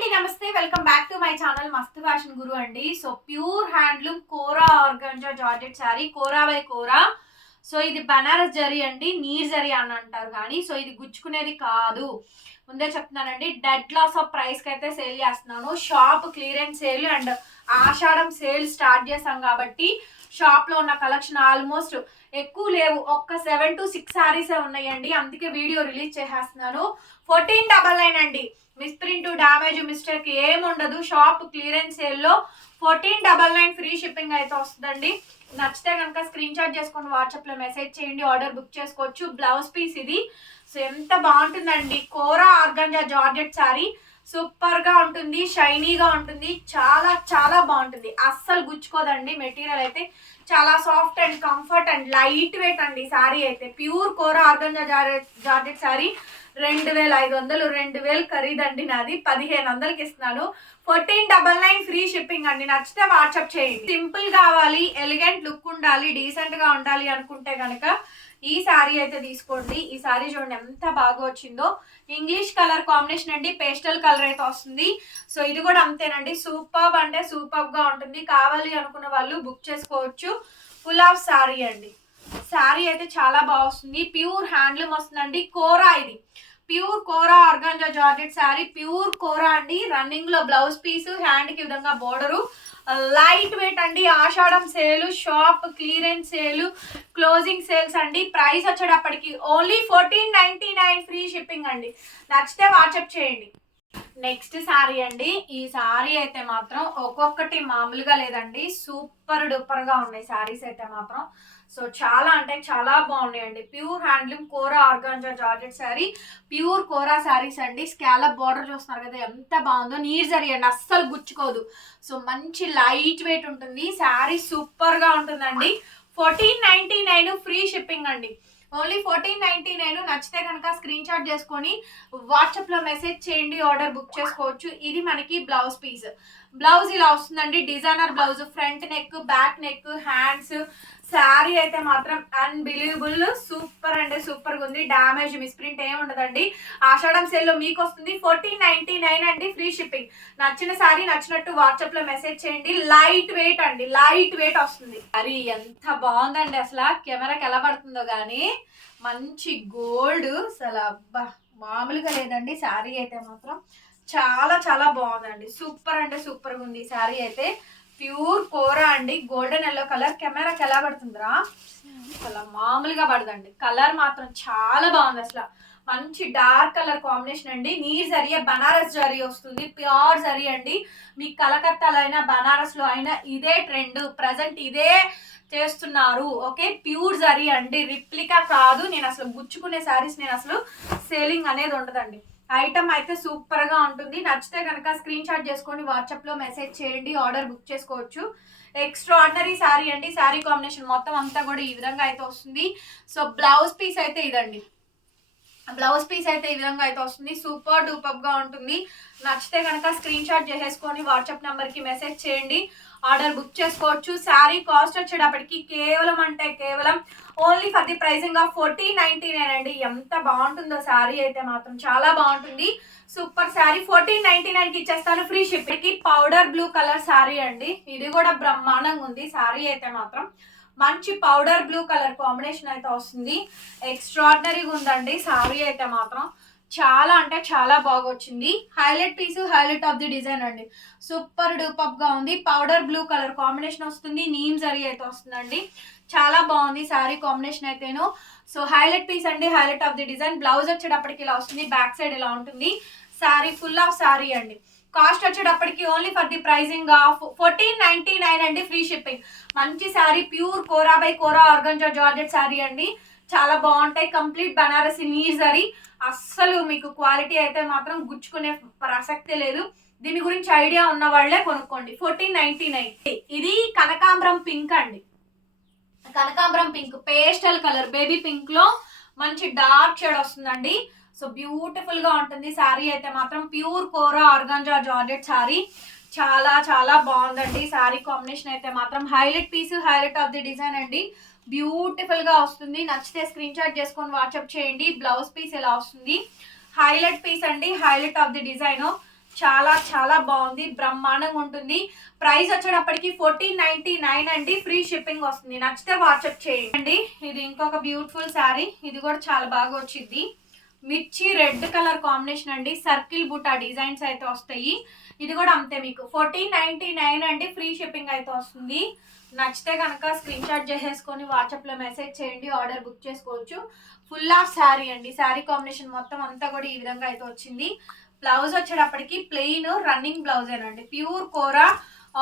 అండి నమస్తే welcome back to my channel Mastu fashion guru అండి. So pure handloom kora organza georgette sari kora by kora. So ఇది బనారస్ జరీ అండి, నీర్ జరీ అని అంటారు కానీ సో ఇది గుచ్చుకునేది కాదు. ముందే చెప్తున్నానండి, డెడ్ లాస్ ఆఫ్ ప్రైస్ కి అయితే సేల్ చేస్తున్నాను. Shop clearance sale and Ashadham sale start చేసాం కాబట్టి షాప్ లో ఉన్న కలెక్షన్ ఆల్మోస్ట్ ఎక్కువ లేవు, ఒక్క 7 to 6 శారీసే ఉన్నాయండి. అందుకే వీడియో రిలీజ్ చేసేస్తున్నాను. 1499 అండి. మిస్ప్రింట్ డ్యామేజ్ మిస్టేక్ ఏముండదు. షాప్ క్లియరెన్స్ సేల్ లో 1499 ఫ్రీ షిప్పింగ్ అయితే వస్తుందండి. నచ్చితే కనుక స్క్రీన్ షాట్ చేసుకొని వాట్సాప్ లో మెసేజ్ చేయండి, ఆర్డర్ బుక్ చేసుకోవచ్చు. బ్లౌజ్ పీస్ ఇది. సో ఎంత బాగుంటుందండి, కోరా ఆర్గంజా జార్జెట్ శారీ సూపర్ గా ఉంటుంది, షైనీగా ఉంటుంది, చాలా చాలా బాగుంటుంది. అస్సలు గుచ్చుకోదండి. మెటీరియల్ అయితే చాలా soft and comfort and light weight అండి. శారీ అయితే ప్యూర్ కోరా ఆర్గంజా జార్జెట్ శారీ 2500, 2000 ఖరీదండి. నాది 1500కి ఇస్తున్నాను. 1499 ఫ్రీ షిప్పింగ్ అండి. నచ్చితే వాట్సాప్ చేయండి. సింపుల్ కావాలి, ఎలిగెంట్ లుక్ ఉండాలి, డీసెంట్ గా ఉండాలి అనుకుంటే కనుక ఈ శారీ అయితే తీసుకోండి. ఈ శారీ చూడండి ఎంత బాగా వచ్చిందో. ఇంగ్లీష్ కలర్ కాంబినేషన్ అండి, పేస్టల్ కలర్ అయితే వస్తుంది. సో ఇది కూడా అంతేనండి, సూపర్ అంటే సూపర్ గా ఉంటుంది. కావాలి అనుకున్న వాళ్ళు బుక్ చేసుకోవచ్చు. ఫుల్ ఆఫ్ శారీ అండి. శారీ అయితే చాలా బాగా వస్తుంది. ప్యూర్ హ్యాండ్లూమ్ వస్తుందండి. కోరా ఇది pure kora organza georgette sari, pure కోరా అండి. రన్నింగ్ లో బ్లౌజ్ పీస్, హ్యాండ్ కి విధంగా బోర్డరు, లైట్ వెయిట్ అండి. ఆషాఢం సేలు, shop clearance sale, closing sales అండి. ప్రైస్ వచ్చేటప్పటికి ఓన్లీ 1499 ఫ్రీ షిప్పింగ్ అండి. నచ్చితే వాట్సాప్ చేయండి. నెక్స్ట్ శారీ అండి. ఈ శారీ అయితే మాత్రం ఒక్కొక్కటి మామూలుగా లేదండి, సూపర్ డూపర్ గా ఉన్నాయి శారీస్ అయితే మాత్రం. సో చాలా అంటే చాలా బాగున్నాయండి. ప్యూర్ హ్యాండ్లూమ్ కోరా ఆర్గాంజా జార్జెట్ శారీ, ప్యూర్ కోరా శారీస్ అండి. స్కాలప్ బార్డర్ చూస్తున్నారు కదా ఎంత బాగుందో. నీర్ జరీ అండి, అస్సలు గుచ్చుకోదు. సో మంచి లైట్ వెయిట్ ఉంటుంది. శారీ సూపర్ గా ఉంటుందండి. 1499 ఫ్రీ షిప్పింగ్ అండి. ఓన్లీ 1499. నచ్చితే కనుక స్క్రీన్ షాట్ చేసుకొని వాట్సాప్ లో మెసేజ్ చేయండి, ఆర్డర్ బుక్ చేసుకోవచ్చు. ఇది మనకి బ్లౌజ్ పీస్. బ్లౌజ్ ఇలా వస్తుందండి, designer blouse, front neck, back neck, hands. Sari అయితే మాత్రం అన్బిలీవబుల్, సూపర్ అంటే సూపర్ గా ఉంది. డ్యామేజ్ మిస్ప్రింట్ ఏమి ఉండదండి. ఆషాఢం సేల్ లో మీకు వస్తుంది 1499 అండి, ఫ్రీ షిప్పింగ్. నచ్చిన శారీ నచ్చినట్టు వాట్సాప్ లో మెసేజ్ చేయండి. లైట్ వెయిట్ అండి, లైట్ వెయిట్ వస్తుంది. అది ఎంత బాగుందండి, అసలు కెమెరాకి ఎలా పడుతుందో గానీ మంచి గోల్డ్, అసలు అబ్బా మామూలుగా లేదండి. శారీ అయితే మాత్రం చాలా చాలా బాగుందండి. సూపర్ అంటే సూపర్ గా ఉంది శారీ అయితే. ప్యూర్ కోరా అండి, గోల్డెన్ ఎల్లో కలర్. కెమెరాకి ఎలా పడుతుందిరా, అసలు మామూలుగా పడదండి. కలర్ మాత్రం చాలా బాగుంది. అసలు మంచి డార్క్ కలర్ కాంబినేషన్ అండి. నీర్ జరీ, బనారస్ జరీ వస్తుంది, ప్యూర్ జరీ అండి. మీ కలకత్తాలో అయినా బనారస్ లో అయినా ఇదే ట్రెండ్, ప్రజెంట్ ఇదే చేస్తున్నారు. ఓకే, ప్యూర్ జరీ అండి, రిప్లికా కాదు. నేను అసలు గుచ్చుకునే శారీస్ నేను అసలు సేలింగ్ అనేది ఉండదండి. ఐటమ్ అయితే సూపర్ గా ఉంటుంది. నచ్చితే కనుక స్క్రీన్ షాట్ చేసుకొని వాట్సాప్ లో మెసేజ్ చేయండి, ఆర్డర్ బుక్ చేసుకోవచ్చు. ఎక్స్ట్రాడినరీ శారీ అండి. శారీ కాంబినేషన్ మొత్తం అంతా కూడా ఈ విధంగా అయితే వస్తుంది. సో బ్లౌజ్ పీస్ అయితే ఇదండి. బ్లౌజ్ పీస్ అయితే ఈ విధంగా అయితే వస్తుంది. సూపర్ డూపర్ గా ఉంటుంది. నచ్చితే కనుక స్క్రీన్ షాట్ చేసేసుకొని వాట్సాప్ నెంబర్ కి మెసేజ్ చేయండి, ఆర్డర్ బుక్ చేసుకోవచ్చు. శారీ కాస్ట్ వచ్చేటప్పటికి కేవలం అంటే కేవలం only for the pricing of 1499 అండి. ఎంత బాగుంటుందో శారీ అయితే మాత్రం చాలా బాగుంటుంది. సూపర్ శారీ 1499 కి ఇచ్చేస్తాను, ఫ్రీ షిప్పింగ్ కి. పౌడర్ బ్లూ కలర్ శారీ అండి. ఇది కూడా బ్రహ్మాండంగా ఉంది. శారీ అయితే మాత్రం మంచి పౌడర్ బ్లూ కలర్ కాంబినేషన్ అయితే వస్తుంది. ఎక్స్ట్రాడినరీగా ఉందండి శారీ అయితే మాత్రం. చాలా అంటే చాలా బాగా వచ్చింది. Highlight piece, highlight of the design అండి. సూపర్ డూపర్ గా ఉంది. పౌడర్ బ్లూ కలర్ కాంబినేషన్ వస్తుంది, నీమ్ జరీ అయితే వస్తుందండి. చాలా బాగుంది శారీ కాంబినేషన్ అయితేను. సో హైలైట్ పీస్ అండి, highlight of the design. Blouse వచ్చేటప్పటికి ఇలా వస్తుంది, బ్యాక్ సైడ్ ఇలా ఉంటుంది. శారీ ఫుల్ ఆఫ్ శారీ అండి. కాస్ట్ వచ్చేటప్పటికి only for the pricing of 1499 అండి, ఫ్రీ షిప్పింగ్. మంచి sari, pure kora by kora organza georgette sari అండి. చాలా బాగుంటాయి. కంప్లీట్ బనారసి నీర్ జరీ. అస్సలు మీకు క్వాలిటీ అయితే మాత్రం గుచ్చుకునే ప్రసక్తే లేదు. దీని గురించి ఐడియా ఉన్న వాళ్ళే కొనుక్కోండి. 1499. ఇది కనకాంబరం పింక్ అండి. కనకాంబరం pink, pastel colour, baby pink లో మంచి డార్క్ షేడ్ వస్తుందండి. సో బ్యూటిఫుల్ గా ఉంటుంది శారీ అయితే మాత్రం. Pure kora organza georgette sari చాలా చాలా బాగుందండి. శారీ కాంబినేషన్ అయితే మాత్రం highlight piece, highlight of the design అండి. బ్యూటిఫుల్ గా వస్తుంది. నచ్చితే స్క్రీన్ షాట్ చేసుకొని వాట్సాప్ చేయండి. బ్లౌజ్ పీస్ ఇలా వస్తుంది. హైలైట్ పీస్ అండి, హైలైట్ ఆఫ్ ది డిజైన్. చాలా చాలా బాగుంది, బ్రహ్మాండంగా ఉంటుంది. ప్రైస్ వచ్చేటప్పటికి 1499 అండి, ఫ్రీ షిప్పింగ్ వస్తుంది. నచ్చితే వాట్సాప్ చేయండి. ఇది ఇంకొక బ్యూటిఫుల్ శారీ, ఇది కూడా చాలా బాగా వచ్చింది. మిర్చి రెడ్ కలర్ కాంబినేషన్ అండి, సర్కిల్ బుటా డిజైన్స్ అయితే వస్తాయి. ఇది కూడా అంతే, మీకు 1499 అండి, ఫ్రీ షిప్పింగ్ అయితే వస్తుంది. నచ్చితే కనుక స్క్రీన్ షాట్ చేసేసుకొని వాట్సాప్లో మెసేజ్ చేయండి, ఆర్డర్ బుక్ చేసుకోవచ్చు. ఫుల్ ఆఫ్ శారీ అండి, శారీ కాంబినేషన్ మొత్తం అంతా కూడా ఈ విధంగా అయితే వచ్చింది. బ్లౌజ్ వచ్చేటప్పటికి plain running బ్లౌజేనండి, pure kora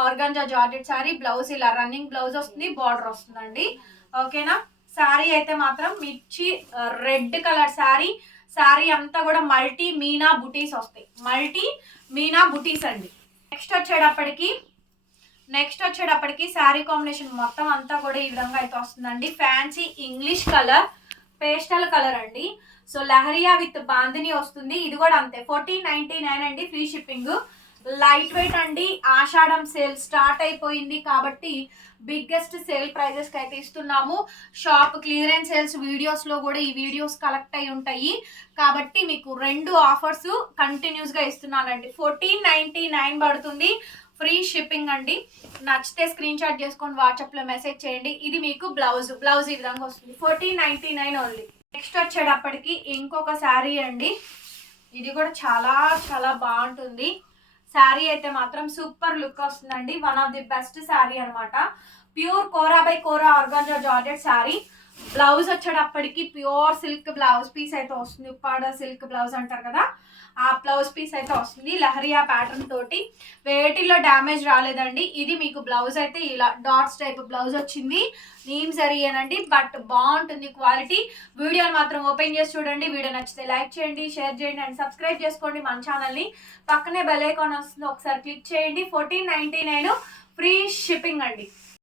organza georgette sari. Blouse ఇలా రన్నింగ్ బ్లౌజ్ వస్తుంది, బార్డర్ వస్తుందండి. ఓకేనా, శారీ అయితే మాత్రం మిర్చి రెడ్ కలర్ శారీ. శారీ అంతా కూడా మల్టీ మీనా బుటీస్ వస్తాయి, మల్టీ మీనా బుటీస్ అండి. నెక్స్ట్ వచ్చేటప్పటికి శారీ కాంబినేషన్ మొత్తం అంతా కూడా ఈ విధంగా అయితే వస్తుందండి. Fancy English colour, pastel colour అండి. సో లహరియా విత్ బాందిని వస్తుంది. ఇది కూడా అంతే 1499 అండి, ఫ్రీ షిప్పింగ్. లైట్ వెయిట్ అండి. ఆషాఢం సేల్ స్టార్ట్ అయిపోయింది కాబట్టి బిగ్గెస్ట్ సేల్ ప్రైజెస్ కి అయితే ఇస్తున్నాము. షాప్ క్లియరెన్స్ సేల్స్ వీడియోస్ లో కూడా ఈ వీడియోస్ కలెక్ట్ అయి ఉంటాయి కాబట్టి మీకు రెండు ఆఫర్స్ కంటిన్యూస్ గా ఇస్తున్నానండి. 1499 పడుతుంది, ఫ్రీ షిప్పింగ్ అండి. నచ్చితే స్క్రీన్ షాట్ చేసుకొని వాట్సాప్ లో మెసేజ్ చేయండి. ఇది మీకు బ్లౌజ్ ఈ విధంగా వస్తుంది, 1499 ఓన్లీ. నెక్స్ట్ వచ్చేటప్పటికి ఇంకొక శారీ అండి, ఇది కూడా చాలా చాలా బాగుంటుంది. శారీ అయితే మాత్రం సూపర్ లుక్ వస్తుందండి, one of the best sari అనమాట. Pure kora by kora organza georgette sari. Blouse వచ్చేటప్పటికి ప్యూర్ సిల్క్ బ్లౌజ్ పీస్ అయితే వస్తుంది, ఉప్పాడ సిల్క్ బ్లౌజ్ అంటారు కదా, ఆ బ్లౌజ్ పీస్ అయితే వస్తుంది. లహరియా ప్యాటర్న్ తోటి, వేటిల్లో డ్యామేజ్ రాలేదండి. ఇది మీకు బ్లౌజ్ అయితే ఇలా డాట్స్ టైప్ బ్లౌజ్ వచ్చింది, నీమ్ జరీయేనండి, బట్ బాగుంటుంది క్వాలిటీ. వీడియోని మాత్రం ఓపెన్ చేసి చూడండి. వీడియో నచ్చితే లైక్ చేయండి, షేర్ చేయండి అండ్ సబ్స్క్రైబ్ చేసుకోండి మన ఛానల్ని. పక్కనే బెల్ ఐకాన్ వస్తుంది, ఒకసారి క్లిక్ చేయండి. 1499 ఫ్రీ షిప్పింగ్ అండి.